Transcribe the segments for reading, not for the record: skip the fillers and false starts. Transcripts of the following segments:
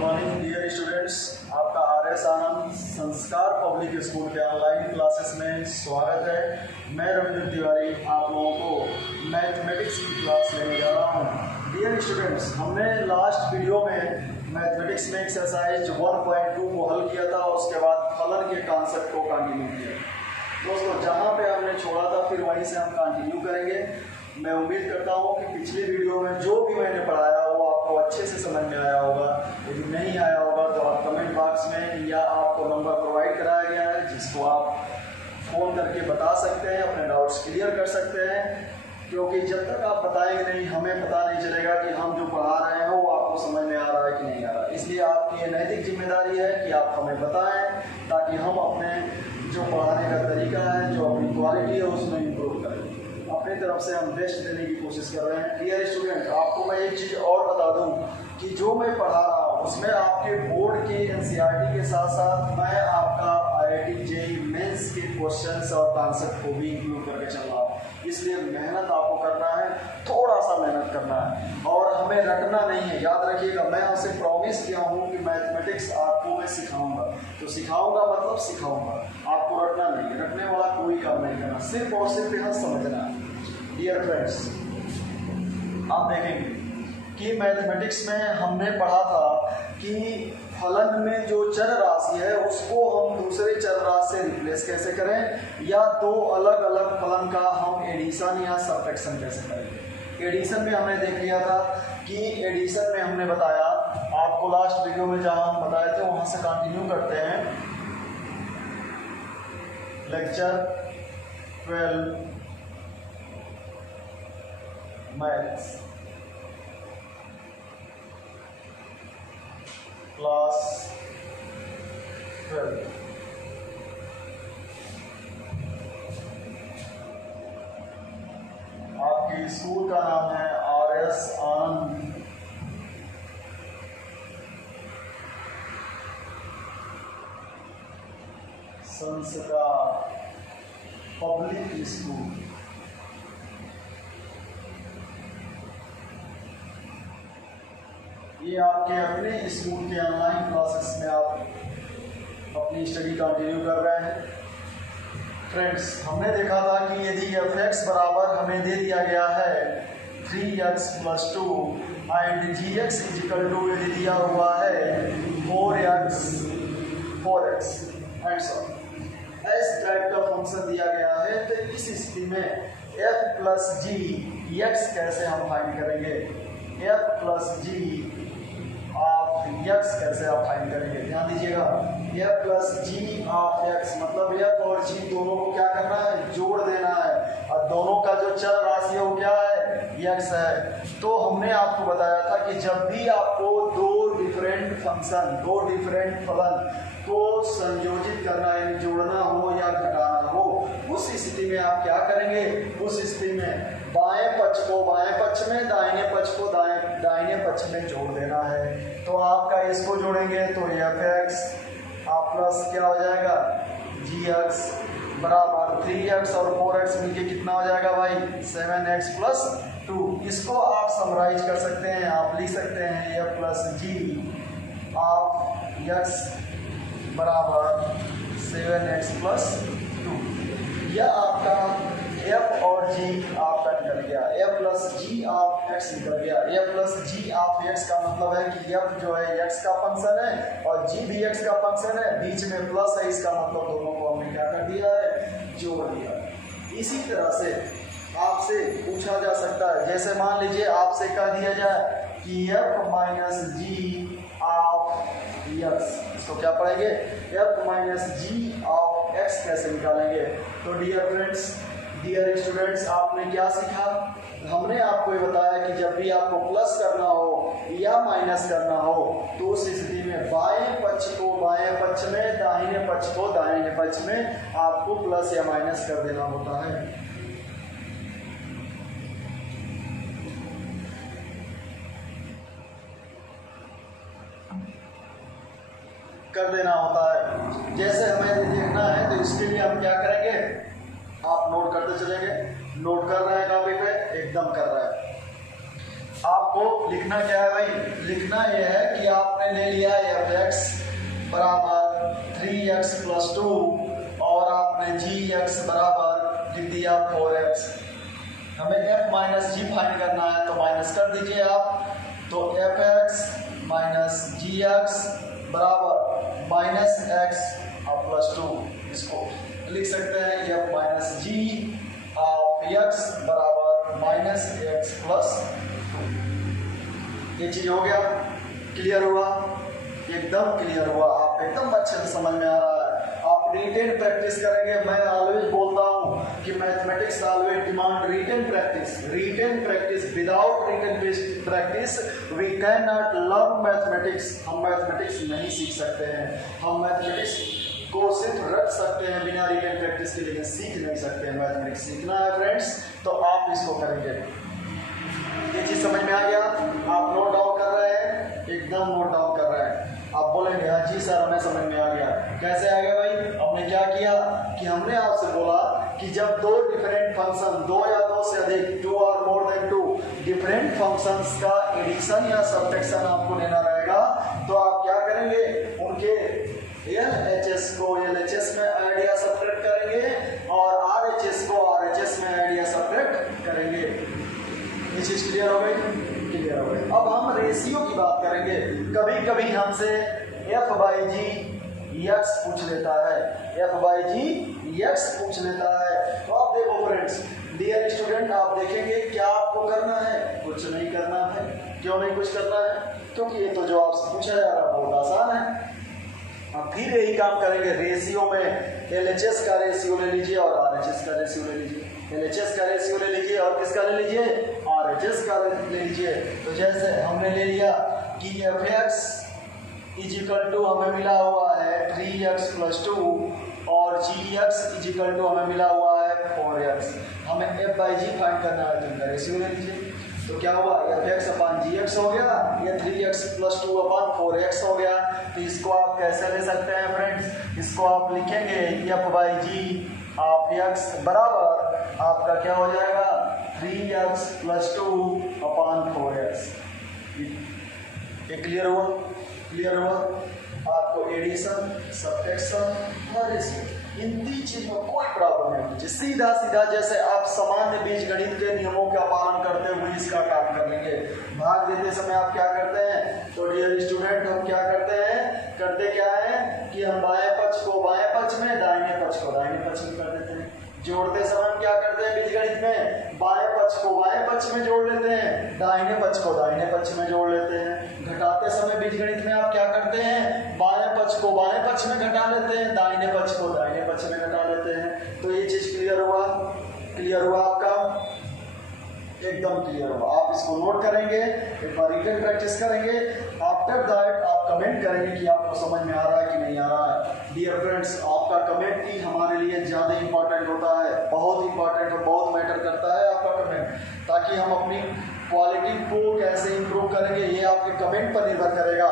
Morning dear students, आपका RS. आनंद संस्कार public school के ऑनलाइन क्लासेस में स्वागत है। मैं रविंद्र तिवारी आप लोगों को मैथमेटिक्स की क्लास लेने जा रहा हूँ। डियर स्टूडेंट्स, हमने लास्ट वीडियो में मैथमेटिक्स में एक्सरसाइज 1.2 को हल किया था और उसके बाद फलन के कॉन्सेप्ट को कंटिन्यू किया। दोस्तों, जहाँ पे हमने छोड़ा था फिर वहीं से हम कंटिन्यू करेंगे। मैं उम्मीद करता हूँ कि पिछली वीडियो में जो भी मैंने पढ़ाया वो आपको अच्छे से समझ में आया होगा। यदि नहीं आया होगा तो आप कमेंट बॉक्स में या आपको नंबर प्रोवाइड कराया गया है जिसको आप फ़ोन करके बता सकते हैं, अपने डाउट्स क्लियर कर सकते हैं। क्योंकि जब तक आप बताएंगे नहीं, हमें पता नहीं चलेगा कि हम जो पढ़ा रहे हैं वो आपको समझ में आ रहा है कि नहीं आ रहा है। इसलिए आपकी ये नैतिक जिम्मेदारी है कि आप हमें बताएं ताकि हम अपने जो पढ़ाने का तरीका है, जो अपनी क्वालिटी है उसमें इम्प्रूव करें। अपनी तरफ से हम बेस्ट देने की कोशिश कर रहे हैं। डियर स्टूडेंट, आपको मैं एक चीज़ और बता दूं कि जो मैं पढ़ा रहा हूँ उसमें आपके बोर्ड के एनसीईआरटी के साथ साथ मैं आपका आईआईटी जेईई मेंस के क्वेश्चंस और कॉन्सेप्ट को भी इंक्लूड करके चल रहा हूँ। इसलिए मेहनत आपको करना है, थोड़ा सा मेहनत करना है और हमें रटना नहीं है। याद रखिएगा, मैं आपसे प्रॉमिस किया हूँ कि मैथमेटिक्स आपको मैं सिखाऊंगा, तो सिखाऊंगा मतलब सिखाऊंगा, आपको रटना नहीं है। रटने वाला कोई काम नहीं करना, सिर्फ और सिर्फ यहाँ समझना है। डियर फ्रेंड्स, आप देखेंगे कि मैथमेटिक्स में हमने पढ़ा था कि फलन में जो चर राशि है उसको हम दूसरे चर राशि से रिप्लेस कैसे करें, या दो अलग अलग फलन का हम एडिशन या सब्ट्रैक्शन कैसे करेंगे। एडिशन में हमने देख लिया था कि एडिशन में हमने बताया, आपको लास्ट वीडियो में जहाँ हम बताए थे वहाँ से कंटिन्यू करते हैं। Lecture 12 maths class 12। आपके स्कूल का नाम है आर.एस. आनंद संस्कार पब्लिक स्कूल। ये आपके अपने स्कूल के ऑनलाइन क्लासेस में आप अपनी स्टडी कंटिन्यू कर रहे हैं। फ्रेंड्स, हमने देखा था कि यदि f(x) बराबर हमें दे दिया गया है 3x + 2 एंड gx = यदि दिया हुआ है 4x एंड सो इस टाइप का फंक्शन दिया गया है, तो इस स्थिति में f + g x कैसे हम फाइंड करेंगे, f + g ऑफ x कैसे आप फाइंड करेंगे। ध्यान दीजिएगा, f + g ऑफ x मतलब f और g दोनों को क्या करना है, जोड़ देना है, और दोनों का जो चर राशि है वो क्या है, x है। तो हमने आपको बताया था कि जब भी आपको दो डिफरेंट फंक्शन, दो डिफरेंट फलन को संयोजित करना है, जोड़ना हो या घटाना हो, उस स्थिति में आप क्या करेंगे, उस स्थिति में बाएं पक्ष को बाएं पक्ष में, दाहिने पक्ष को दाहिने पक्ष में जोड़ देना है। तो आपका इसको जोड़ेंगे तो f(x) आप प्लस क्या हो जाएगा, gx बराबर 3x और 4x मिलके कितना हो जाएगा भाई, 7x + 2। इसको आप समराइज कर सकते हैं, आप लिख सकते हैं f + g ऑफ x बराबर 7x + 2। यह आपका f और g आपका निकल गया, f + g ऑफ x निकल गया। f + g ऑफ x का मतलब है कि f जो है x का फंक्शन है और g भी x का फंक्शन है, बीच में प्लस है, इसका मतलब दोनों को हमने क्या कर दिया है, जोड़ दिया। इसी तरह से आपसे पूछा जा सकता है, जैसे मान लीजिए आपसे कह दिया जाए कि f - g ऑफ x, इसको क्या पढ़ेंगे, f - g ऑफ x कैसे निकालेंगे। तो डियर फ्रेंड्स, डियर स्टूडेंट्स, आपने क्या सीखा, हमने आपको ये बताया कि जब भी आपको प्लस करना हो या माइनस करना हो तो उस स्थिति में बाएं पक्ष को बाएं पक्ष में, दाहिने पक्ष को दाहिने पक्ष में आपको प्लस या माइनस कर देना होता है। कर देना होता है। जैसे हमें देखना है तो इसके लिए हम क्या करेंगे, आप नोट करते चलेंगे। नोट कर रहे हैं कॉपी पे, एकदम कर रहे हैं। आप आपको लिखना क्या है भाई, लिखना यह है कि आपने ले लिया f(x) बराबर 3x + 2 और आपने gx बराबर लिख दिया 4x। हमें f माइनस जी फाइंड करना है तो माइनस कर दीजिए आप, तो fx माइनस gx बराबर माइनस x प्लस 2। इसको लिख सकते हैं f minus G of x बराबर माइनस x प्लस 2। ये चीज हो गया, क्लियर हुआ, एकदम क्लियर हुआ, आप एकदम अच्छे से समझ में आ रहा है। आप रिटेन प्रैक्टिस करेंगे। मैं ऑलवेज बोलता हूँ कि mathematics always demand written practice. Without written practice we can not learn mathematics. हम मैथमेटिक्स नहीं सीख सकते हैं। हम मैथमेटिक्स को सिर्फ रख सकते हैं बिना रिटेन प्रैक्टिस के, लेकिन सीख नहीं सकते हैं। मैथमेटिक्स सीखना है फ्रेंड्स तो आप इसको करेंगे। ये चीज समझ में आ गया? आप नोट डाउन कर रहे हैं? एकदम नोट डाउन कर रहे हैं। आप बोलेंगे हाँ जी सर हमें समझ में आ गया। कैसे आ गया भाई? हमने क्या किया कि हमने आपसे बोला कि जब दो डिफरेंट फंक्शन, दो या दो से अधिक, 2 और मोर देन 2 डिफरेंट फंक्शंस का एडिशन या सब्ट्रैक्शन आपको लेना रहेगा, तो आप क्या करेंगे, उनके LHS को LHS में ऐड या सब्ट्रैक्ट करेंगे और RHS को RHS में ऐड या सब्ट्रैक्ट करेंगे। ये चीज क्लियर हो गई? क्लियर हो गई। अब हम रेशियो की बात करेंगे। कभी कभी हमसे f/g x पूछ लेता है, f/g x पूछ लेता है। तो आप देखो फ्रेंड्स, डियर स्टूडेंट, आप देखेंगे क्या आपको करना है, कुछ नहीं करना है। क्यों नहीं कुछ करना है? क्योंकि ये तो जो आपसे पूछा जा रहा है बहुत आसान है। अब फिर यही काम करेंगे। रेशियो में LHS का रेशियो ले लीजिए और RHS का रेशियो ले लीजिए। LHS का रेशियो ले लीजिए और किसका ले लीजिए, RHS का ले लीजिए। तो जैसे हमने ले लिया कि fx इजिकल टू हमें मिला हुआ है 3x + 2 और gx इजिकल टू हमें मिला हुआ है 4x। हमें f/g फाइंड करना है, तो इनका रेशियो ले लीजिए। तो क्या हुआ, fx/gx हो गया, ये 3x + 2/4x हो गया। तो इसको आप कैसे ले सकते हैं फ्रेंड्स? इसको आप लिखेंगे f/g ऑफ x बराबर आपका क्या हो जाएगा, 3x + 2/4x। ये क्लियर हुआ? क्लियर हुआ? आपको एडिशन, सब्ट्रैक्शन और रेशियो इन 3 चीज में कोई प्रॉब्लम नहीं होगी। सीधा सीधा जैसे आप सामान्य बीजगणित के नियमों का पालन करते हुए इसका काम कर लेंगे। भाग देते समय आप क्या करते हैं, तो डियर स्टूडेंट हम क्या करते हैं, करते क्या है कि हम बाएं पक्ष को बाएं पक्ष में, दाहिने पक्ष को दाहिने पक्ष में कर देते हैं। जोड़ते समय हम क्या करते हैं बीजगणित में, बाएं पक्ष को बाएं पक्ष में जोड़ लेते हैं, दाहिने पक्ष को दाहिने पक्ष में जोड़ लेते हैं। घटाते समय बीजगणित में आप क्या करते हैं, बाएं पक्ष को बाएं पक्ष में घटा लेते हैं, दाहिने पक्ष को दाहिने पक्ष में घटा लेते हैं। तो ये चीज क्लियर हुआ? क्लियर हुआ आपका? एकदम क्लियर हुआ। आप इसको नोट करेंगे, एक बार रिटन प्रैक्टिस करेंगे। आफ्टर दैट आप कमेंट करेंगे कि आपको समझ में आ रहा है कि नहीं आ रहा है। डियर फ्रेंड्स, आपका कमेंट ही हमारे लिए ज़्यादा इंपॉर्टेंट होता है, बहुत इंपॉर्टेंट और बहुत मैटर करता है आपका कमेंट, ताकि हम अपनी क्वालिटी को कैसे इंप्रूव करेंगे ये आपके कमेंट पर निर्भर करेगा।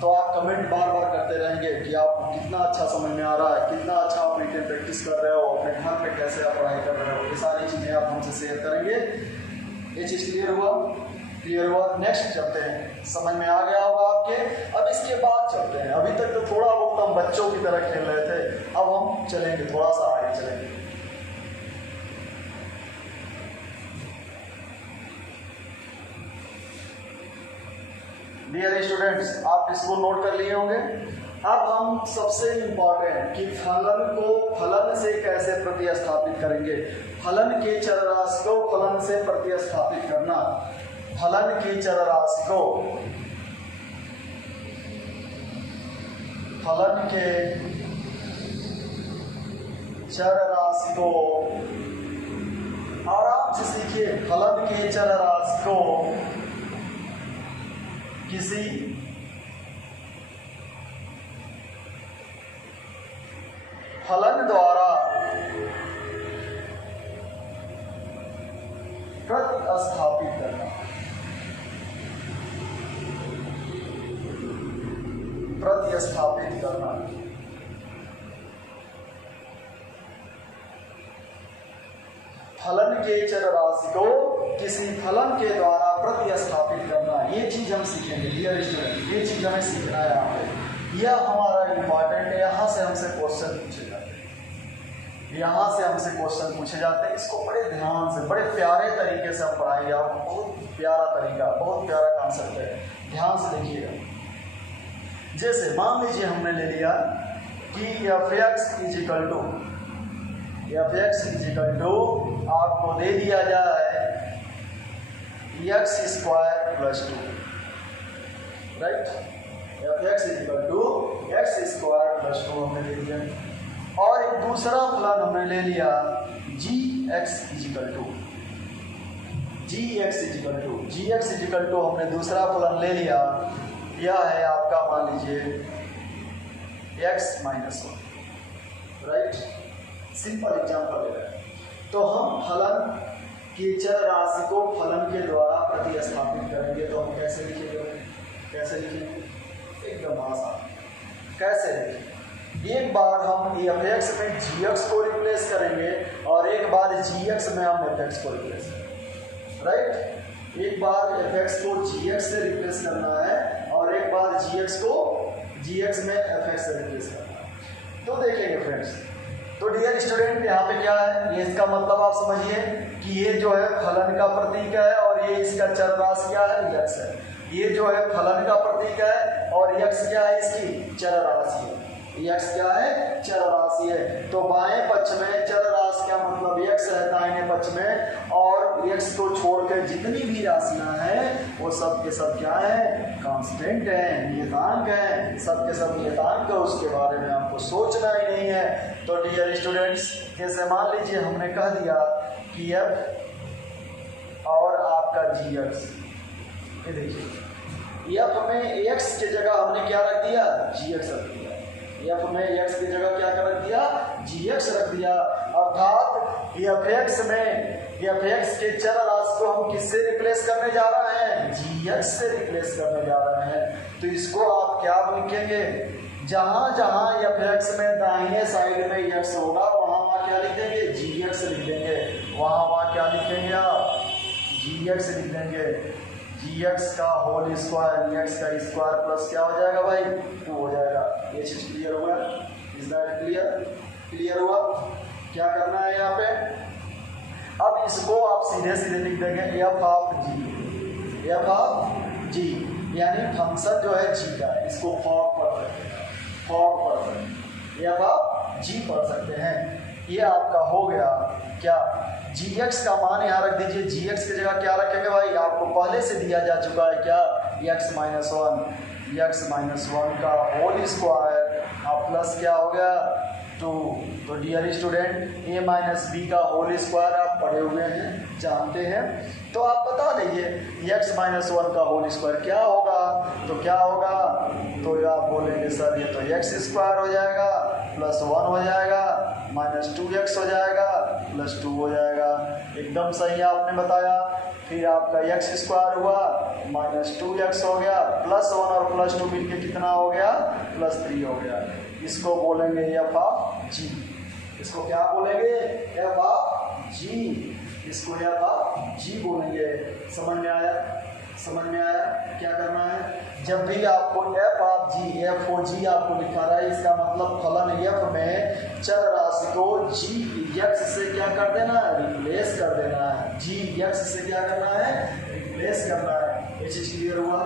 तो आप कमेंट बार बार करते रहेंगे कि आपको कितना अच्छा समझ में आ रहा है, कितना अच्छा आप रिटन प्रैक्टिस कर रहे हो, अपने घर पे कैसे आप पढ़ाई कर रहे हो, ये सारी चीज़ें आप हमसे शेयर करेंगे। ये चीज क्लियर हुआ? क्लियर हुआ? नेक्स्ट चलते हैं। समझ में आ गया होगा आपके। अब इसके बाद चलते हैं। अभी तक तो थोड़ा बहुत हम बच्चों की तरह खेल रहे थे, अब हम चलेंगे थोड़ा सा आगे चलेंगे। डियर स्टूडेंट्स, आप इसको नोट कर लिए होंगे। अब हम सबसे इंपॉर्टेंट कि फलन को फलन से कैसे प्रतिस्थापित करेंगे। फलन के चरराशि को फलन से प्रतिस्थापित करना। फलन के चरराशि को फलन के चरराशि को आराम से सीखिए। फलन के चरराशि को किसी फलन द्वारा प्रतिस्थापित करना। प्रतिस्थापित करना। फलन के चरराशि को किसी फलन के द्वारा प्रतिस्थापित करना, ये चीज हम सीखेंगे डियर स्टूडेंट, ये चीज हमें सीखना है यहाँ पे। यह हमारा इंपॉर्टेंट है, यहाँ से हमसे क्वेश्चन पूछे जाते हैं, यहाँ से हमसे क्वेश्चन पूछे जाते हैं। इसको बड़े ध्यान से, बड़े प्यारे तरीके से हम पढ़ाएंगे आपको, बहुत प्यारा तरीका, बहुत प्यारा कॉन्सेप्ट है, ध्यान से देखिएगा। जैसे मान लीजिए हमने ले लिया कि एफ एक्स इजिकल टू आपको दे दिया जाए X square plus 2, right. F x is equal to X square plus 2 हमने ले लिया, और एक दूसरा फलन हमने ले लिया जी एक्स इजिकल टू हमने दूसरा फलन ले लिया, यह है आपका मान लीजिए x minus 1, right. Simple example ले रहे हैं। तो हम फलन की चर राशि को फलन के द्वारा प्रतिस्थापित करेंगे, तो हम कैसे लिखेंगे? एकदम आसान। कैसे लिखेंगे? एक बार हम एफ एक्स में जी एक्स को रिप्लेस करेंगे और एक बार जी एक्स में हम एफ एक्स को रिप्लेस करेंगे, राइट। एक बार एफ एक्स को जी एक्स से रिप्लेस करना है और एक बार जी एक्स को जी एक्स में एफ एक्स से रिप्लेस करना है। तो देखेंगे फ्रेंड्स, तो डियर स्टूडेंट यहाँ पे क्या है, ये इसका मतलब आप समझिए कि ये जो है फलन का प्रतीक है और ये इसका चर राशि क्या है, यक्स है। ये जो है फलन का प्रतीक है और यक्स क्या है, इसकी चर राशि है। यक्स क्या है, चर राशि है। तो बाएं पक्ष में चर राशि का मतलब यक्स है, दाहिने पक्ष में, और यक्स को छोड़कर जितनी भी राशियां हैं वो सब के सब क्या है, कांस्टेंट है, नियतांक है, सब के सब नियतांक है, उसके बारे में आपको सोचना ही नहीं है। तो डियर स्टूडेंट्स, जैसे मान लीजिए हमने कह दिया कि एफ और आपका जी एक्स, ये देखिए एफ में एक्स की जगह हमने क्या रख दिया, जी एक्स रख दिया। एफ में एक्स की जगह क्या रख दिया, जी एक्स रख दिया। अर्थात एफ एक्स में एफ एक्स के चर राशि को हम किससे रिप्लेस करने जा रहे हैं, जी एक्स से रिप्लेस करने जा रहे हैं। तो इसको आप क्या लिखेंगे, जहां जहां एफ एक्स में दाहिने साइड में एक्स होगा वहां क्या लिख देंगे, जी एक्स लिख देंगे। वहां क्या लिखेंगे आप, जी एक्स लिख देंगे। जी एक्स का होल स्क्वायर, एक्स का स्क्वायर प्लस क्या हो जाएगा भाई, 2 हो जाएगा। ये चीज क्लियर हुआ, इज दैट क्लियर हुआ। क्या करना है यहाँ पे, अब इसको आप सीधे सीधे लिख देंगे एफ ऑफ जी, यानी फंक्शन जो है जी का, इसको फॉर्म पढ़ सकते हैं, एफ ऑफ जी पढ़ सकते हैं। ये आपका हो गया क्या, जी एक्स का मान यहाँ रख दीजिए। जी एक्स की जगह क्या रखेंगे भाई, आपको पहले से दिया जा चुका है क्या, एक्स माइनस वन का होल स्क्वायर आप प्लस क्या हो गया 2। तो डियर स्टूडेंट, ए माइनस बी का होल स्क्वायर आप पढ़े हुए हैं, जानते हैं, तो आप बता दीजिए एक्स माइनस 1 का होल स्क्वायर क्या होगा। तो क्या होगा, तो आप बोलेंगे सर ये तो एक्स स्क्वायर हो जाएगा प्लस 1 हो जाएगा माइनस 2x हो जाएगा प्लस 2 हो जाएगा। एकदम सही आपने बताया। फिर आपका एक्स स्क्वायर हुआ माइनस 2x हो गया, प्लस 1 और प्लस 2 मिलके कितना हो गया, प्लस 3 हो गया। इसको बोलेंगे एफ ऑफ जी। इसको क्या बोलेंगे, एफ ऑफ जी। इसको एफ ऑफ जी बोलेंगे। समझ में आया, समझ में आया। क्या करना है, जब भी आपको f of g, f o g आपको लिखा रहा है, इसका मतलब फलन एफ में चर राशि को जी एक्स से क्या कर देना है, रिप्लेस कर देना है। जी एक्स से क्या करना है, रिप्लेस करना है। ये चीज क्लियर हुआ,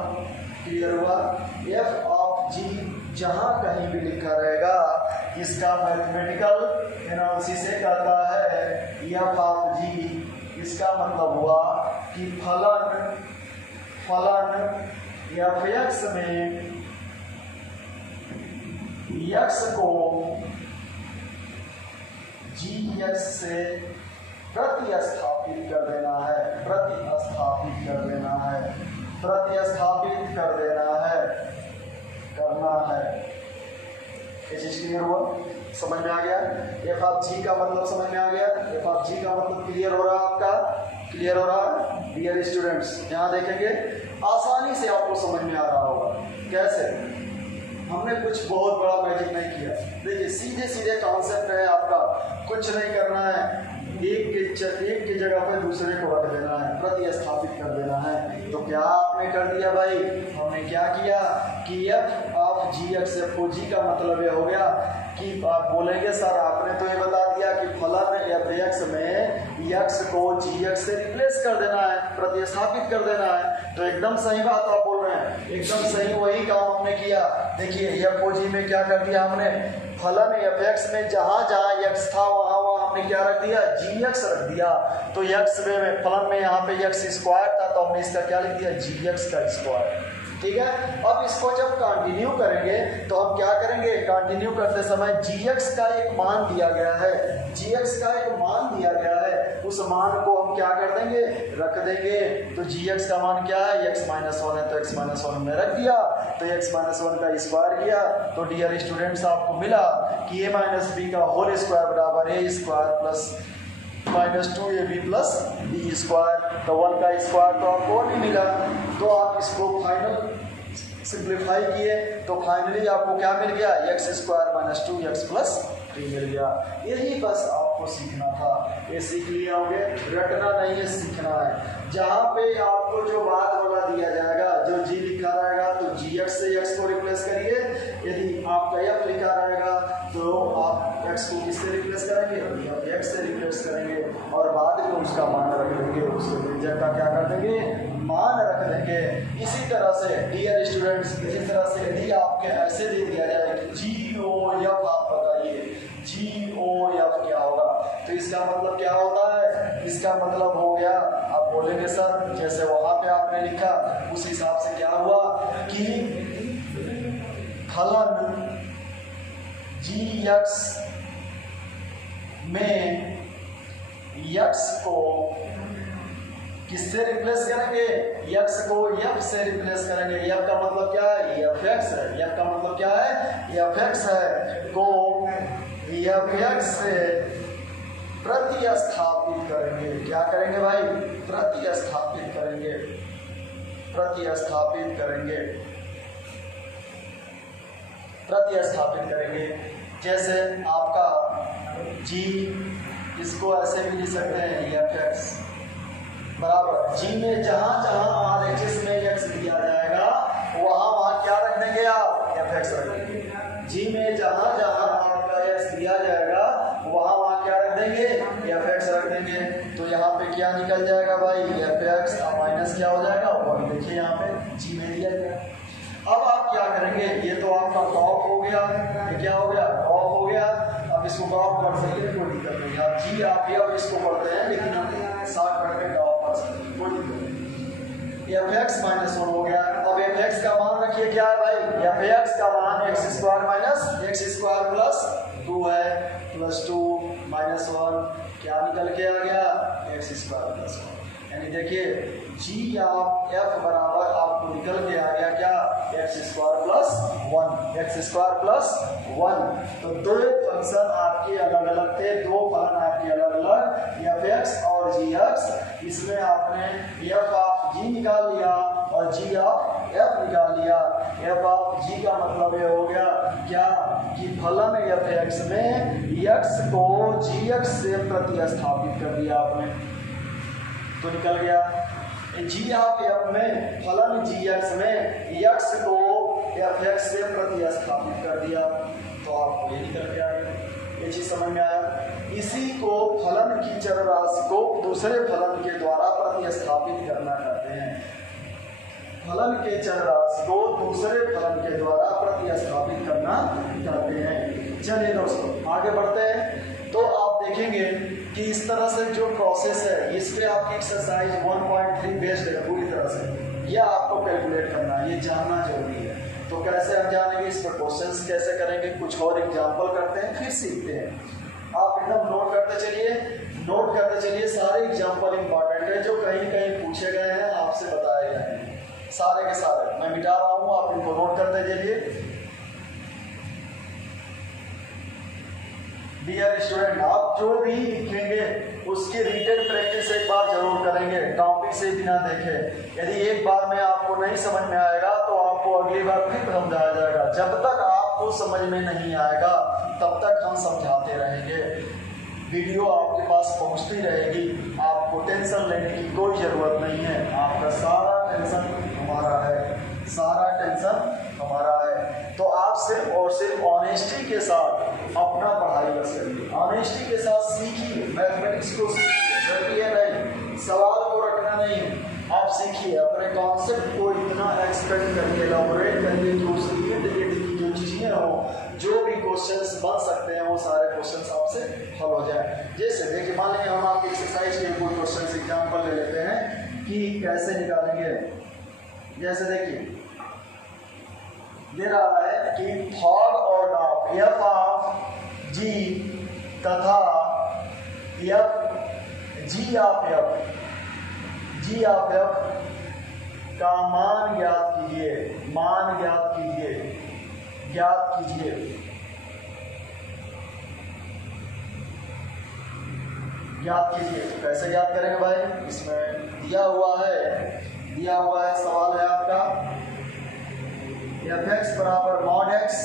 क्लियर हुआ। एफ ऑफ जी जहाँ कहीं भी लिखा रहेगा इसका मैथमेटिकल एनालिसिस से कहता है एफ ऑफ जी। इसका मतलब हुआ कि फलन एफ एक्स में एक्स को जी एक्स से प्रतिस्थापित कर देना है, प्रतिस्थापित कर देना है, प्रतिस्थापित कर देना है, करना है। ये चीज क्लियर हुआ, समझ में आ गया। एफ ऑफ जी का मतलब समझ में आ गया। एफ ऑफ जी का मतलब क्लियर हो रहा है आपका, क्लियर हो रहा है डियर स्टूडेंट्स। यहाँ देखेंगे आसानी से आपको समझ में आ रहा होगा। कैसे, हमने कुछ बहुत बड़ा मैजिक नहीं किया। देखिए सीधे सीधे कॉन्सेप्ट है आपका, कुछ नहीं करना है। एक की जगह पे दूसरे को रख देना है, प्रतिस्थापित कर देना है। तो क्या आपने कर दिया भाई, हमने क्या किया कि f of g x, f o g का मतलब ये हो गया कि आप बोलेंगे सर आपने तो ये बता दिया कि फलन एफ एक्स में एक्स को जी एक्स से रिप्लेस कर देना है, प्रतिस्थापित कर देना है। तो एकदम सही बात आप बोल रहे हैं, एकदम सही वही काम हमने किया। देखिए एफ ओ जी में क्या कर दिया हमने, फलन एफ एक्स में जहाँ जहाँ एक्स था वहाँ वहाँ हमने क्या रख दिया, जी एक्स रख दिया। तो एक्स में फलन में यहाँ पे एक्स स्क्वायर था तो हमने इसका क्या लिख दिया, जी एक्स का स्क्वायर। ठीक है, अब इसको जब कंटिन्यू करेंगे तो हम क्या करेंगे, कंटिन्यू करते समय gx का एक मान दिया गया है, gx का एक मान दिया गया है, उस मान को हम क्या कर देंगे, रख देंगे। तो gx का मान क्या है, x माइनस 1 है तो x माइनस 1 में रख दिया, तो x माइनस 1 का स्क्वायर किया। तो डियर स्टूडेंट्स आपको मिला कि a माइनस बी का होल स्क्वायर बराबर a square plus minus 2ab plus B square. तो 1 का स्क्वायर तो आपको नहीं मिला, तो आप इसको फाइनल सिंप्लीफाई किए तो फाइनली आपको क्या मिल गया, x square minus 2x plus 3 मिल गया। यही बस आपको सीखना था, ये सीख लिए होंगे, रटना नहीं है, सीखना है। जहाँ पे आपको जो बात वाला दिया जाएगा, जो g लिखा रहेगा तो gx से x को रिप्लेस करिए, यदि आपका f लिखा रहेगा तो आप x को किससे रिप्लेस करेंगे, x से रिप्लेस करेंगे और बाद में उसका मान रख देंगे, उसके व्यंजक का क्या कर देंगे, मान रख देंगे। इसी तरह से डियर स्टूडेंट्स, इसी तरह से यदि आपके ऐसे दे दिया जाए कि GOF, आप बताइए GOF क्या होगा, तो इसका मतलब क्या होता है, इसका मतलब हो गया, आप बोलेंगे सर जैसे वहां पे आपने लिखा उस हिसाब से क्या हुआ कि फलन gx में x को किससे रिप्लेस करेंगे, x को f से रिप्लेस करेंगे। f का मतलब क्या है, fx है, f का मतलब क्या है, fx है, को fx से प्रतिस्थापित करेंगे। क्या करेंगे भाई, प्रतिस्थापित करेंगे, प्रतिस्थापित करेंगे, प्रतिस्थापित करेंगे। जैसे आपका g, इसको ऐसे भी लिख सकते हैं fx बराबर g में जहां जहां RHS में x दिया जाएगा वहां वहां क्या रख देंगे आप, fx रख देंगे। g में जहां जहां आपका x दिया जाएगा वहां वहां क्या रख देंगे, fx रख देंगे। तो यहाँ पे क्या निकल जाएगा भाई, fx का माइनस क्या हो जाएगा 1। देखिए यहाँ पे g में दिया गया। अब आप क्या करेंगे, ये तो आपका कॉप हो गया, ये क्या हो गया, कॉप हो गया। अब इसको कॉप कर सकते हैं, कोई दिक्कत नहीं। आप जी आप ये अब इसको पढ़ते हैं लेकिन हम साथ पढ़ के कॉप कर सकते हैं, कोई दिक्कत नहीं। fx माइनस 1 हो गया। अब fx का मान रखिए क्या है भाई, fx का मान x square minus x square plus 2 है, प्लस 2 माइनस 1 क्या निकल के आ गया, x स्क्वायर प्लस 1। यानी देखिए g आप f बराबर आपको निकल के आ गया क्या, x square plus 1, x square plus 1। तो दो फंक्शन आपके अलग अलग थे, दो फलन आपके अलग अलग, fx और gx। इसमें आपने f ऑफ g निकाल लिया और g ऑफ f निकाल लिया। f ऑफ g का मतलब ये हो गया क्या कि फलन fx में x को gx से प्रतिस्थापित कर दिया आपने, तो निकल गया g ऑफ f में फलन gx में x को fx से प्रतिस्थापित कर दिया, तो आपको ये निकल के आएगा। ये चीज समझ में आया। इसी को फलन की चर राशि को दूसरे फलन के द्वारा प्रतिस्थापित करना कहते हैं। फलन के चर राशि को दूसरे फलन के द्वारा प्रतिस्थापित करना कहते हैं। चलिए दोस्तों आगे बढ़ते हैं। तो आप देखेंगे कि इस तरह से जो प्रोसेस है इस पे आपकी एक्सरसाइज 1.3 बेस्ड है पूरी तरह से। यह आपको कैलकुलेट करना है, ये जानना जरूरी है। तो कैसे हम जानेंगे, इस पर क्वेश्चंस कैसे करेंगे, कुछ और एग्जांपल करते हैं फिर सीखते हैं। आप एकदम नोट करते चलिए, नोट करते चलिए। सारे एग्जांपल इंपॉर्टेंट है, जो कहीं कहीं पूछे गए हैं आपसे बताए गए हैं, सारे के सारे मैं मिटा रहा हूँ, आप इनको नोट करते चलिए। डियर स्टूडेंट, आप जो भी लिखेंगे उसकी रिटेन प्रैक्टिस एक बार जरूर करेंगे, टॉपिक से बिना देखे। यदि एक बार में आपको नहीं समझ में आएगा तो आपको अगली बार फिर समझाया जाएगा। जब तक आपको समझ में नहीं आएगा तब तक हम समझाते रहेंगे। वीडियो आपके पास पहुंचती रहेगी, आपको टेंशन लेने की कोई ज़रूरत नहीं है। आपका सारा टेंशन हमारा है, सारा टेंशन हमारा है। तो आप सिर्फ और सिर्फ ऑनेस्टी के साथ अपना पढ़ाई कर सकते, ऑनेस्टी के साथ सीखिए, मैथमेटिक्स को रटिए नहीं, सवाल को रटना नहीं, आप सीखिए, अपने कॉन्सेप्ट को इतना एक्सपेंड करिए, एलाबोरेट करिए कि उस इर्द गिर्द की जो चीज़ें हो, जो भी क्वेश्चंस बन सकते हैं वो सारे क्वेश्चंस आपसे हल हो जाए। जैसे देखिए, मान लीजिए हम आपकी एक्सरसाइज के कोई क्वेश्चन एग्जाम्पल ले लेते हैं कि कैसे निकालेंगे। जैसे देखिए दे रहा है कि फॉग और नाप एफ ऑफ जी तथा एफ जी ऑफ एफ का मान ज्ञात कीजिए, मान ज्ञात कीजिए, ज्ञात कीजिए। ज्ञात कीजिए तो कैसे ज्ञात करेंगे भाई? इसमें दिया हुआ है सवाल है आपका एफ एक्स बराबर मॉड एक्स,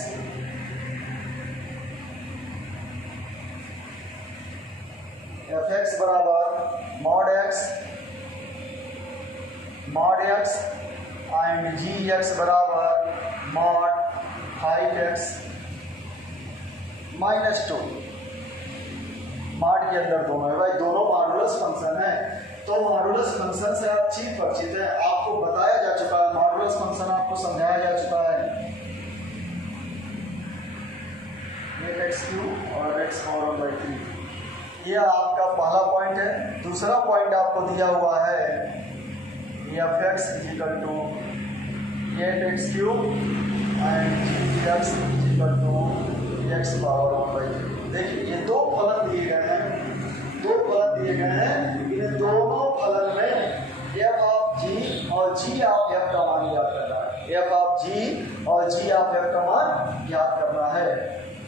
एफ एक्स बराबर mod X and G X बराबर मॉड 5x माइनस 2। मॉड के अंदर दोनों है भाई, दोनों मॉडुलस फंक्शन है। तो मॉडुलस फंक्शन से आप ठीक परिचित है, आपको बताया जा चुका है, मॉडुलस फंक्शन आपको समझाया जा चुका है। x³ और x⁻3 ये आपका पहला पॉइंट है। दूसरा पॉइंट आपको दिया हुआ है F X equal to 8x³ and x equal to x⁻1/3। देखिए ये दो फलन दिए गए हैं, इन दोनों फलन में एफ ऑफ जी और जी ऑफ एफ का मान ज्ञात करना है, एफ ऑफ जी और जी ऑफ एफ का मान ज्ञात करना है,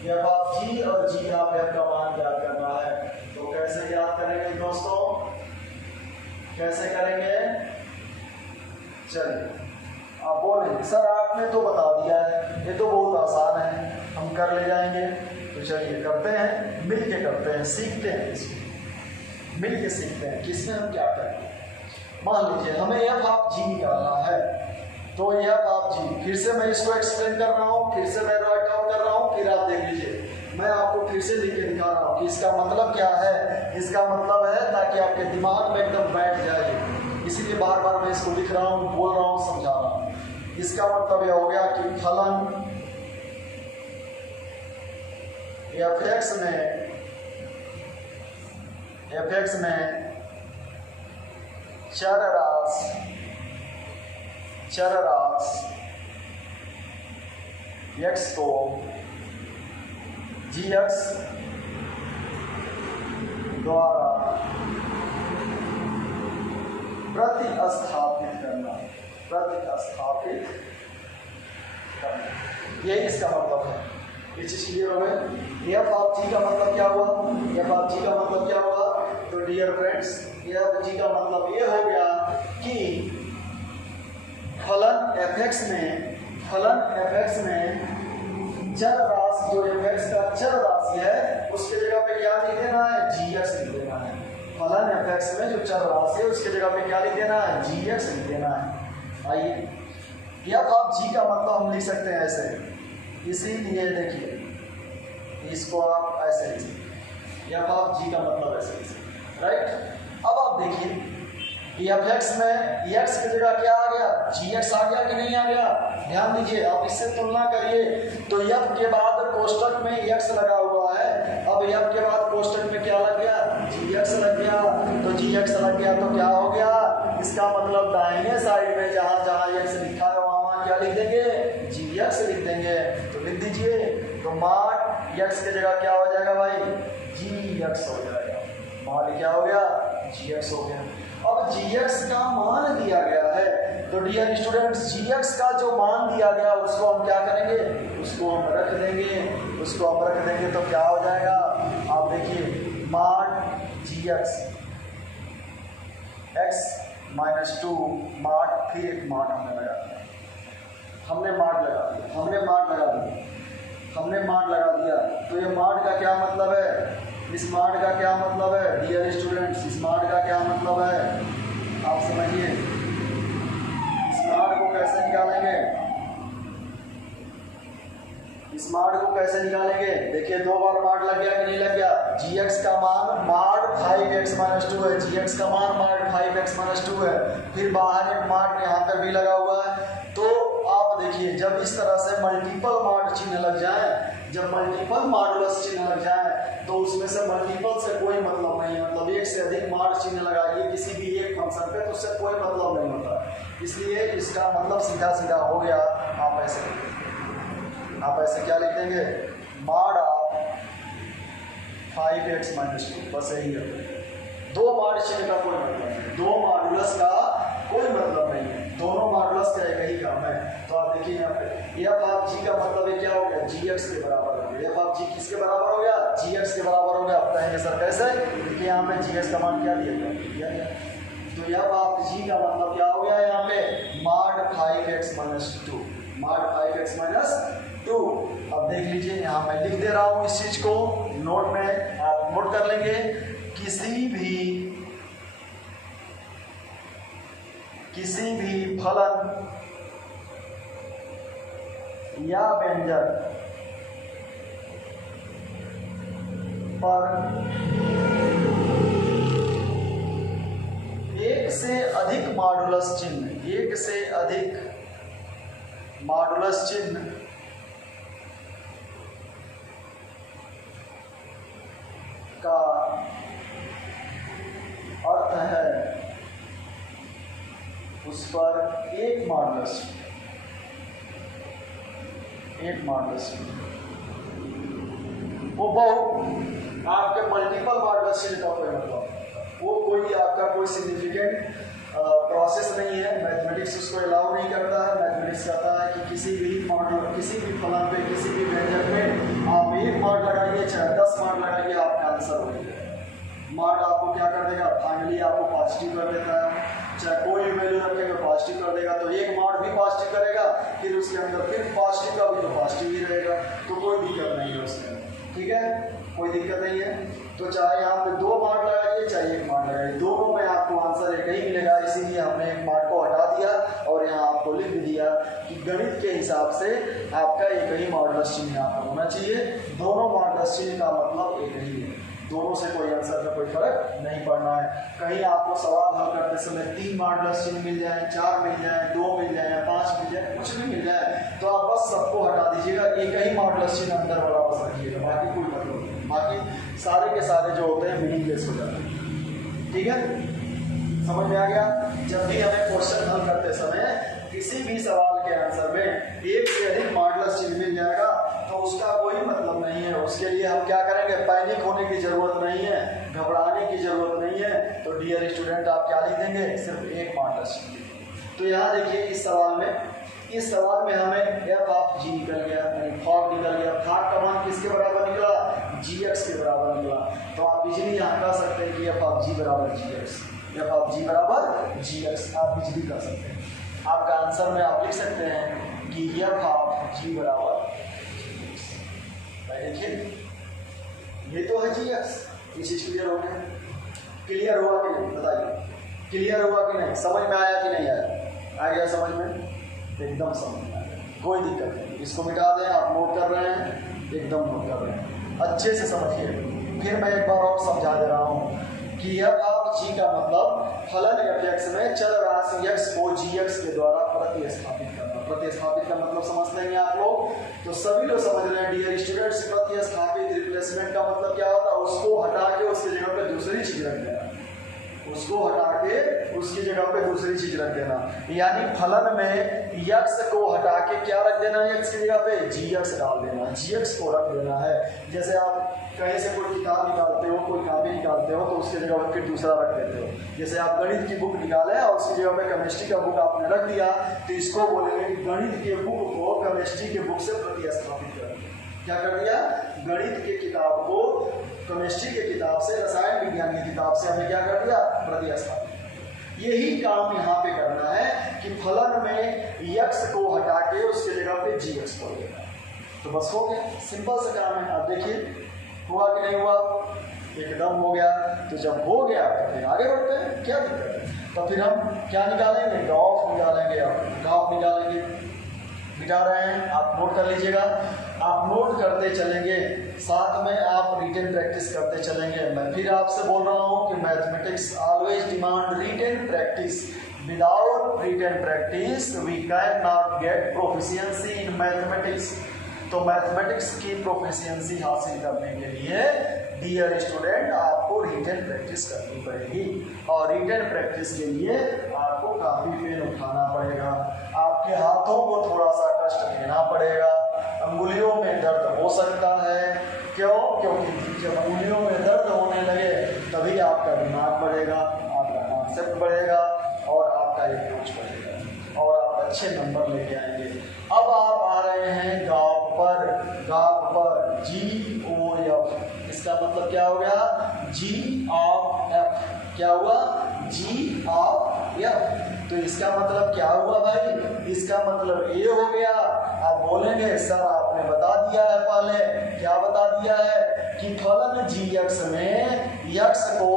एफ ऑफ जी और जी ऑफ एफ का मान ज्ञात करना है। तो कैसे ज्ञात करेंगे दोस्तों, कैसे करेंगे? चलिए आप बोलेंगे सर आपने तो बता दिया है, ये तो बहुत आसान है, हम कर ले जाएंगे। तो चलिए करते हैं, मिल के करते हैं, सीखते हैं, इसको मिल के सीखते हैं किसमें हम क्या करेंगे। मान लीजिए हमें एफ ऑफ जी निकालना है, तो एफ ऑफ जी फिर से मैं इसको एक्सप्लेन कर रहा हूँ, फिर से मैं राइट आउट कर रहा हूँ, फिर आप देख लीजिए मैं आपको फिर से लिख के दिखा रहा हूँ कि इसका मतलब क्या है। इसका मतलब है ताकि आपके दिमाग में एकदम बैठ जाए, इसीलिए बार बार मैं इसको लिख रहा हूँ, बोल रहा हूँ, समझा रहा हूँ। इसका मतलब यह हो गया कि फलन एफ एक्स में चर राशि एक्स को जी एक्स द्वारा प्रतिस्थापित करना, यही इसका मतलब है। ये चीज क्लियर हो गई। एफ ऑफ जी का मतलब क्या हुआ? एफ ऑफ जी का मतलब क्या हुआ? तो डियर फ्रेंड्स, एफ जी का मतलब ये हो गया कि फलन एफ एक्स में चर राशि, जो एफ एक्स का चर राशि है उसके जगह पे क्या लिख देना है? जी एक्स लिख देना है। फलन एफ एक्स में जो चर राशि है उसके जगह पे क्या लिख देना है? जी एक्स लिख देना है। आइए एफ ऑफ जी का मतलब हम लिख सकते हैं ऐसे, इसीलिए देखिए इसको आप ऐसे लीजिए, एफ ऑफ जी का मतलब ऐसे लीजिए, राइट। अब आप देखिए एफ एक्स में एक्स की जगह क्या आ गया? जी एक्स आ गया कि नहीं आ गया? ध्यान दीजिए, आप इससे तुलना करिए तो एफ के बाद कोष्टक में एक्स लगा हुआ है, अब एफ के बाद कोष्टक में क्या लग गया? जी एक्स लग गया। तो जी एक्स लग गया तो क्या हो गया? इसका मतलब दाहिने साइड में जहां जहां एक्स लिखा है वहां क्या लिख देंगे? जी एक्स लिख देंगे। तो लिख दीजिए, तो मॉड एक्स की जगह क्या हो जाएगा भाई? जी एक्स हो जाएगा। मॉड क्या हो गया? जी एक्स हो गया। अब जी एक्स का मान दिया गया है, तो डियर स्टूडेंट्स जी एक्स का जो मान दिया गया उसको हम क्या करेंगे? उसको हम रख देंगे, तो क्या हो जाएगा? आप देखिए मॉड जी एक्स -2 मॉड, फिर एक मॉड हमने लगा दिया, हमने मॉड लगा दिया। तो ये मॉड का क्या मतलब है? स्मार्ट का क्या मतलब है डियर स्टूडेंट्स? स्मार्ट का क्या मतलब है आप समझिए। स्मार्ट को कैसे निकालेंगे? स्मार्ट को कैसे निकालेंगे? देखिए 2 बार मार्ट लग गया कि नहीं लग गया? gx का मान मार्ट 5x - 2 है, gx का मान मार्ट 5x - 2 है, फिर बाहर एक मार्ट यहाँ पे भी लगा हुआ है। तो आप देखिए जब इस तरह से मल्टीपल मार्ट चिन्ह लग जाए, जब मल्टीपल मॉडुलस चिन्ह लग जाए तो उसमें से मल्टीपल से कोई मतलब नहीं है, मतलब एक से अधिक मार्ट चिन्ह लगाइए किसी भी एक फंक्शन पे तो उससे कोई मतलब नहीं होता। इसलिए इसका मतलब सीधा सीधा हो गया। आप ऐसे क्या लिख देंगे? मॉड ऑफ 5x - 2, बस यही है। 2 मार्ट चिन्ह का कोई मतलब नहीं, 2 मॉडुलस का कोई मतलब नहीं है, दोनों मॉडुलस का एक ही काम है। तो आप देखिए यहाँ पे एफ ऑफ जी का मतलब है क्या हो गया? gx के बराबर हो गया। एफ ऑफ जी किसके बराबर हो गया? gx के बराबर हो गया। आप कहेंगे सर कैसे? देखिए यहाँ पे gx का मान क्या दिया गया? तो एफ ऑफ जी का मतलब क्या हो गया यहाँ पे? Mod 5x - 2, mod 5x - 2। अब देख लीजिए यहाँ मैं लिख दे रहा हूँ इस चीज को नोट में, आप नोट कर लेंगे। किसी भी फलन या व्यंजक पर एक से अधिक मॉडुलस चिन्ह का अर्थ है उस पर एक मॉडुलस वो बहुत आपके मल्टीपल मॉडुलस चिन्ह का कोई मतलब वो कोई आपका कोई सिग्निफिकेंट प्रोसेस नहीं है। मैथमेटिक्स उसको अलाउ नहीं करता है। मैथमेटिक्स कहता है कि किसी भी फलन पे किसी भी व्यंजक में आप 1 मार्क लगाइए चाहे 10 मार्क लगाइए आपका आंसर हो जाएगा। मार्क आपको क्या कर देगा? फाइनली आपको पॉजिटिव कर देता है, चाहे कोई वैल्यू रखेगा पॉजिटिव कर देगा। तो 1 मार्क भी पॉजिटिव करेगा, फिर उसके अंदर फिर पॉजिटिव का भी तो पॉजिटिव ही रहेगा, तो कोई दिक्कत नहीं है उसके अंदर। ठीक है, कोई दिक्कत नहीं है। तो चाहे यहाँ पे 2 मार्क लगाइए चाहे 1 मार्क लगाइए, दोनों में आपको आंसर एक ही मिलेगा। इसीलिए हमने 1 मार्क को हटा दिया और यहाँ आपको लिख भी दिया कि गणित के हिसाब से आपका एक ही मॉडुलस चिन्ह आपका होना चाहिए। दोनों मॉडुलस चिन्ह का मतलब एक ही है, दोनों से कोई आंसर में कोई फर्क नहीं पड़ना है। कहीं आपको सवाल हल करते समय 3 मॉडुलस चिन्ह मिल जाए, 4 मिल जाए, 2 मिल जाए, 5 मिल जाए, कुछ भी मिल जाए तो आप बस सबको हटा दीजिएगा, एक ही मॉडुलस चिन्ह अंदर वाला बस रखिएगा, बाकी कोई मतलब नहीं। बाकी सारे के सारे जो होते हैं मीनिंगलेस हो जाते हैं। ठीक है, समझ में आ गया? जब भी हमें क्वेश्चन हल करते समय किसी भी सवाल के आंसर में एक से अधिक मॉडुलस चिन्ह मिल जाएगा तो उसका कोई मतलब नहीं है। उसके लिए हम क्या करेंगे? पैनिक होने की जरूरत नहीं है, घबराने की जरूरत नहीं है। तो डियर स्टूडेंट आप क्या लिख देंगे? सिर्फ एक मॉडुलस चिन्ह। तो यहाँ देखिए इस सवाल में हमें एफ ऑफ जी निकल गया, फॉग निकल गया। फॉग का मान किसके बराबर निकला? gx के बराबर निकला। तो आप इजीली यहाँ कह सकते हैं कि एफ ऑफ जी बराबर gx, एफ ऑफ जी बराबर gx आप इजीली कर सकते हैं। आपका आंसर में आप लिख सकते हैं कि एफ ऑफ जी बराबर देखिए ये तो है gx। ये चीज क्लियर हो गया? क्लियर हुआ कि नहीं बताइए? क्लियर हुआ कि नहीं? समझ में आया कि नहीं आया? आ गया समझ में? एकदम समझ में आ गया, कोई दिक्कत नहीं। इसको मिटा दें, आप नोट कर रहे हैं, एकदम नोट कर रहे हैं, अच्छे से समझिए। फिर मैं एक बार और समझा दे रहा हूँ कि एफ ऑफ जी का मतलब फलन f(x) में चल राशि x को gx के द्वारा प्रतिस्थापित करना। प्रतिस्थापित का मतलब समझते हैं आप लोग? तो सभी लोग समझ रहे हैं डियर स्टूडेंट्स। प्रतिस्थापित रिप्लेसमेंट का मतलब क्या होता है? उसको हटा के उसकी जगह पे दूसरी चीज रख देना, उसको हटा के उसकी जगह पे दूसरी चीज रख देना। यानी फलन में x को हटा के क्या रख देना है? x की जगह पे gx डाल देना, gx को रख देना है। जैसे आप कहीं से कोई किताब निकालते हो, कोई कॉपी निकालते हो तो उसकी जगह पर फिर दूसरा रख देते हो। जैसे आप गणित की बुक निकाले और उसकी जगह पे केमिस्ट्री का बुक आपने रख दिया तो इसको बोलेंगे कि गणित के बुक को केमिस्ट्री के बुक से प्रतिस्थापित कर दिया। क्या कर दिया? गणित के किताब को केमिस्ट्री के किताब से, रसायन विज्ञान की किताब से हमने क्या कर दिया? प्रतिस्थापित। यही काम यहाँ पे करना है कि फलन में x को हटा के उसके जगह पे gx को लेना। तो बस हो गया, सिंपल सा काम है। आप देखिए हुआ कि नहीं हुआ? एकदम हो गया। तो जब हो गया तो फिर आगे बढ़ते हैं, क्या दिक्कत है। तो फिर हम क्या निकालेंगे, गॉफ निकालेंगे, गॉफ निकालेंगे, मिटा रहे हैं, आप नोट कर लीजिएगा। आप नोट करते चलेंगे, साथ में आप रिटन प्रैक्टिस करते चलेंगे। मैं फिर आपसे बोल रहा हूँ कि mathematics always demand written practice. Without written practice we can not get proficiency in mathematics. तो मैथमेटिक्स की प्रोफिशिएंसी हासिल करने के लिए डियर स्टूडेंट आपको रिटन प्रैक्टिस करनी पड़ेगी, और रिटन प्रैक्टिस के लिए आपको काफी पेन उठाना पड़ेगा, आपके हाथों को थोड़ा सा कष्ट देना पड़ेगा, अंगुलियों में दर्द हो सकता है। क्यों? क्योंकि जब अंगुलियों में दर्द होने लगे तभी आपका दिमाग बढ़ेगा, आपका कॉन्सेप्ट बढ़ेगा और आपका अप्रोच बढ़ेगा और आप अच्छे नंबर लेके आएंगे। अब आप आ रहे हैं गॉफ पर। गॉफ पर GOF, इसका मतलब क्या हो गया, G ऑफ F। क्या हुआ, G ऑफ F। तो इसका मतलब क्या हुआ भाई, इसका मतलब ये हो गया। आप बोलेंगे सर आपने बता दिया है पहले, क्या बता दिया है कि फलन GX में X को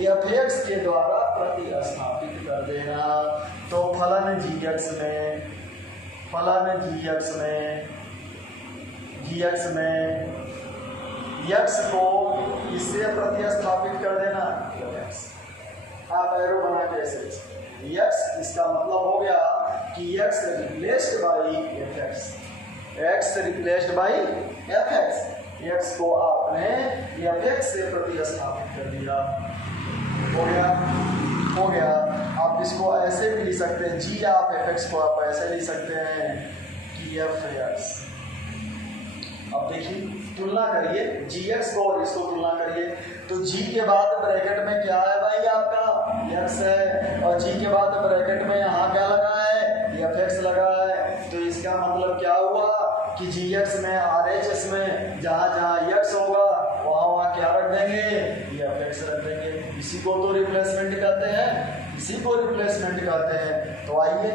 FX के द्वारा प्रतिस्थापित कर देना। तो फलन GX में X को इससे प्रतिस्थापित कर देना, आप एरो बना के ऐसे X, इसका मतलब हो गया कि X replaced by FX, X replaced by FX। X को आपने FX से प्रतिस्थापित कर दिया, हो गया। आप इसको ऐसे भी लिख सकते हैं, G ऑफ FX को आप ऐसे लिख सकते हैं कि FX। अब देखिए तुलना करिए GX को और इसको तुलना करिए। तो G के बाद ब्रैकेट में क्या है भाई, आपका X है, और G के बाद ब्रैकेट में यहाँ क्या लगा है, FX लगा है। तो इसका मतलब क्या हुआ कि GX में RHS में जहाँ जहाँ X होगा वहाँ क्या रख देंगे, FX रख देंगे। इसी को तो रिप्लेसमेंट कहते हैं, इसी को रिप्लेसमेंट कहते हैं। तो आइए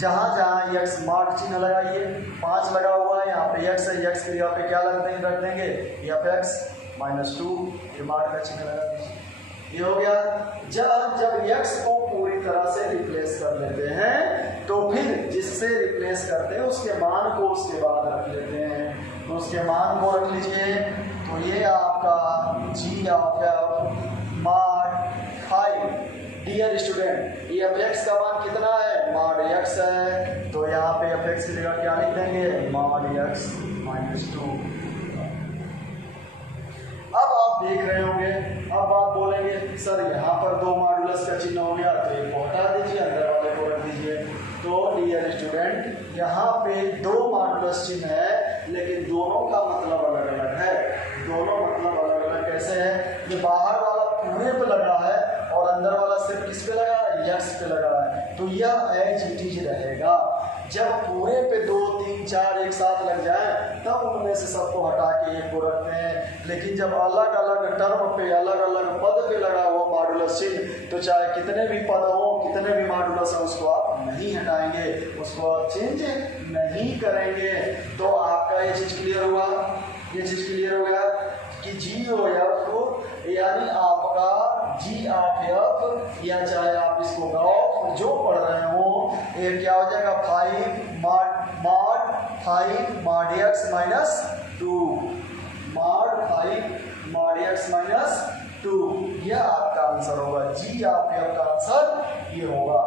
जहाँ जहाँ X मार्क चिन्ह लगाइए, 5 लगा हुआ है यहाँ पे X है, X के यहाँ पे क्या रख देंगे FX -2, ये मार्क का चिन्ह लगा दीजिए। ये हो गया। जब X को पूरी तरह से रिप्लेस कर लेते हैं तो फिर जिससे रिप्लेस करते हैं उसके मान को उसके बाद रख लेते हैं। तो उसके मान को रख लीजिए। तो ये आपका G of F mod 5। Dear student, ये FX का मान कितना है, mod X है। तो यहाँ पे FX की जगह क्या लिख देंगे, mod X -2। अब आप देख रहे होंगे, अब आप बोलेंगे सर यहाँ पर 2 मॉडुलस का चिन्ह हो गया, तो एक को हटा दीजिए, अंदर वाले को रख दीजिए। तो डियर स्टूडेंट, यहाँ पे 2 मॉडुलस चिन्ह है, लेकिन दोनों का मतलब अलग अलग है। दोनों मतलब अलग अलग कैसे है, जो बाहर वाला पूरे पे लगा है और अंदर वाला सिर्फ किस पे लगा है, X पे लगा है। तो यह एज इट इज रहेगा। जब पूरे पे 2, 3, 4 एक साथ लग जाए तब उनमें से सबको हटा के एक को रखते हैं। लेकिन जब अलग अलग टर्म पे, अलग अलग पद पे लगा हुआ मॉडुलस चिन्ह, तो चाहे कितने भी पद हो, कितने भी मॉडुलस हो, उसको आप नहीं हटाएंगे, उसको आप चेंज नहीं करेंगे। तो आपका ये चीज क्लियर हुआ, ये चीज क्लियर हो गया कि GOF यानी आपका G ऑफ F, या चाहे आप इसको गॉफ जो पढ़ रहे हो, ये क्या हो जाएगा 5 mod X -2, mod 5 mod X -2। यह आपका आंसर होगा। G ऑफ F का आंसर ये होगा,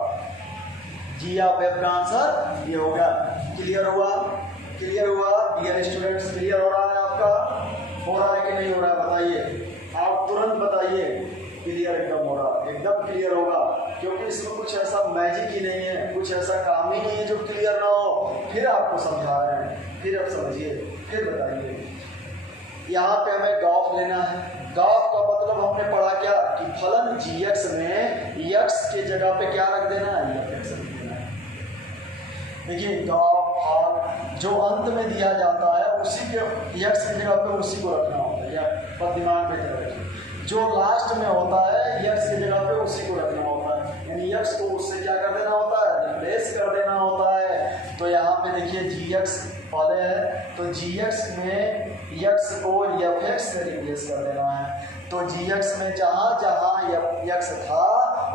G ऑफ F का आंसर ये होगा। क्लियर हुआ, क्लियर हुआ डियर स्टूडेंट्स, क्लियर हो रहा है आपका, हो रहा है कि नहीं हो रहा है बताइए, आप तुरंत बताइए। क्लियर एकदम हो रहा, एकदम क्लियर होगा, क्योंकि इसमें कुछ ऐसा मैजिक ही नहीं है, कुछ ऐसा काम ही नहीं है जो क्लियर ना हो। फिर आपको समझा रहे हैं, फिर आप समझिए, फिर बताइए। यहाँ पे हमें गॉफ लेना है। गॉफ का मतलब हमने पढ़ा क्या कि फलन GX में X के जगह पे क्या रख देना है, FX रख देना है। देखिए गॉफ और जो अंत में दिया जाता है उसी के X की जगह पे उसी को रखना होता है, या पर दिमाग में रखिए। जो लास्ट में होता है X की जगह पे उसी को रखना होता है, यानी X को उससे क्या कर देना होता है, रिप्लेस कर देना होता है। तो यहाँ पे देखिए जी एक्स पहले है, तो जी एक्स में एक्स को एफ एक्स से रिप्लेस कर देना है। तो जी एक्स में जहाँ जहाँ एफ एक्स था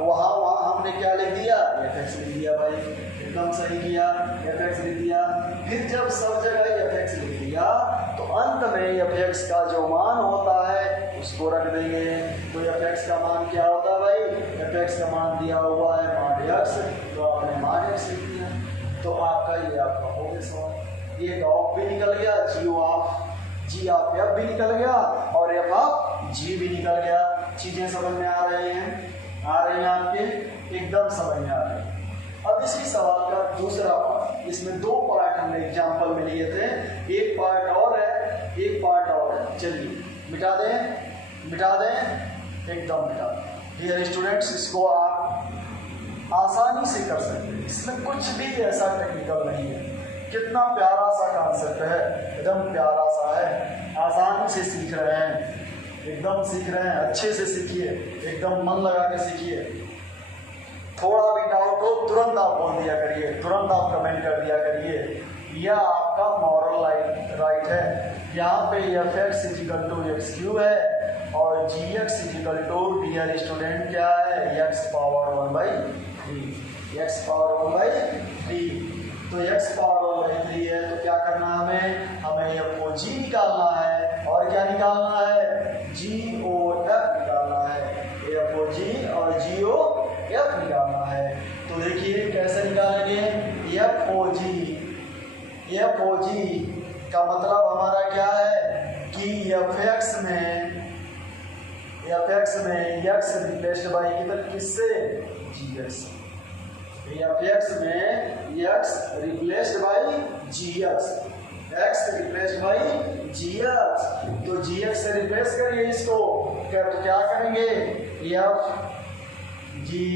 वहाँ वहाँ हमने क्या लिख दिया, एफ एक्स लिख दिया भाई, एकदम सही किया, एफ एक्स लिख दिया। फिर जब सब जगह एफ एक्स लिख दिया तो अंत में एफ एक्स का जो मान होता है उसको रख देंगे। तो एफ एक्स का मान क्या होता है भाई, एफ एक्स का मान दिया हुआ है मान एक्स, तो आपने मान एक्स लिख दिया। तो आपका ये आपका हो गया सवाल। ये ऑफ भी निकल गया, जी ऑफ एफ भी निकल गया और एफ ऑफ जी भी निकल गया। चीजें समझ में आ रही हैं आपके, एकदम समझ में आ रही है। अब इसी सवाल का दूसरा पार्ट, इसमें दो पार्ट हमने एग्जाम्पल में लिए थे, एक पार्ट और है, चलिए मिटा दें, एकदम मिटा दें। डियर स्टूडेंट्स, इसको आप आसानी से कर सकते हैं, इसमें कुछ भी ऐसा टेक्निकल नहीं है। कितना प्यारा सा कॉन्सेप्ट है, एकदम प्यारा सा है, आसानी से सीख रहे हैं, एकदम सीख रहे हैं, अच्छे से सीखिए, एकदम मन लगा के सीखिए। थोड़ा भी डाउट हो तुरंत आप बोल दिया करिए, तुरंत आप कमेंट कर दिया करिए। यह आपका मॉरल राइट है। यहाँ पे f x is equal to x cube है और g x is equal to dear student क्या है, एक्स पावर 1/3, एक्स पावर 1/3। तो एक्स पावर 1/3 है, तो क्या करना है हमें एफ ओ जी निकालना है और क्या निकालना है, जी ओ एफ निकालना है, एफ ओ जी और जी ओ एफ निकालना है। तो देखिए कैसे निकालेंगे, एफ ओ जी का मतलब हमारा क्या है कि एफ एक्स में एक्स रिप्लेस्ड बाई किधर, किससे, जी एक्स। एफ एक्स में X replaced by G X, X replaced by G X. तो जी एक्स से रिप्लेस करिए इसको, तो क्या करेंगे, एफ जी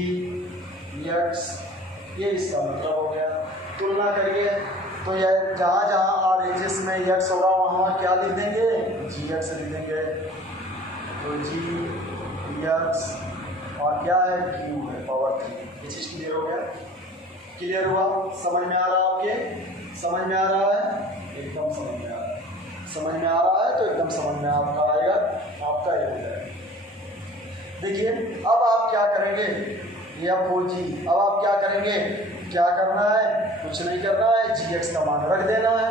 एक्स, ये इसका मतलब हो गया। तुलना करिए, तो यह जहाँ जहाँ आर एच में एक्स होगा वहाँ क्या लिख देंगे, जी एक्स लिख देंगे। तो जी एक्स और क्या है, क्यू है पावर 3। ये चीज क्लियर हो गया, क्लियर हुआ, समझ में आ रहा है आपके, समझ में आ रहा है, एकदम समझ में आ रहा है, समझ में आ रहा है तो एकदम समझ में आपका आएगा, आपका ये हो जाएगा। देखिए अब आप क्या करेंगे, एफ ओ जी, अब आप क्या करेंगे, क्या करना है, कुछ नहीं करना है, जी एक्स का मान रख देना है,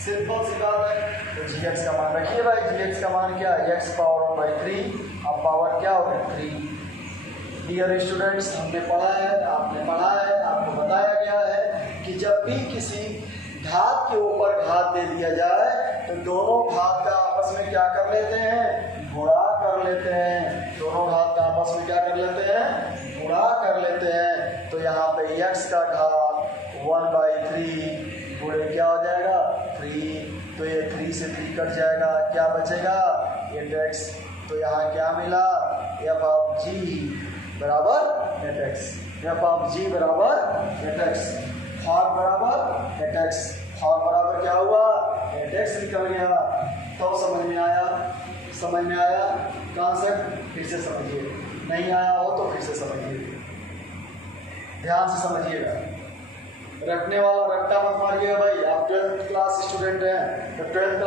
सिंपल सी बात है। तो जी एक्स का मान रखिए भाई, जी एक्स का मान क्या है, एक्स पावर 1/3, अब पावर क्या हो गया 3। डियर स्टूडेंट्स, हमने पढ़ा है, आपने पढ़ा है, आपको बताया गया है कि जब भी किसी घात के ऊपर घात दे दिया जाए तो दोनों घात का आपस में क्या कर लेते हैं, गुणा कर लेते हैं। दोनों घात का आपस में क्या कर लेते हैं, गुणा कर लेते हैं। तो यहाँ पे x का घात 1/3 गुणे क्या हो जाएगा 3, तो ये 3 से 3 कट जाएगा, क्या बचेगा 8x। तो यहाँ क्या मिला, एफ ऑफ जी बराबर 8x, एफ ऑफ जी बराबर 8x, फॉर बराबर 8x, फॉर बराबर क्या हुआ 8x निकल गया। तो समझ में आया कॉन्सेप्ट, फिर से समझिए, नहीं आया हो तो फिर से समझिए, ध्यान से समझिएगा। रटने वाला रट्टा मत मारिएगा भाई, आप 12th क्लास स्टूडेंट हैं, तो 12th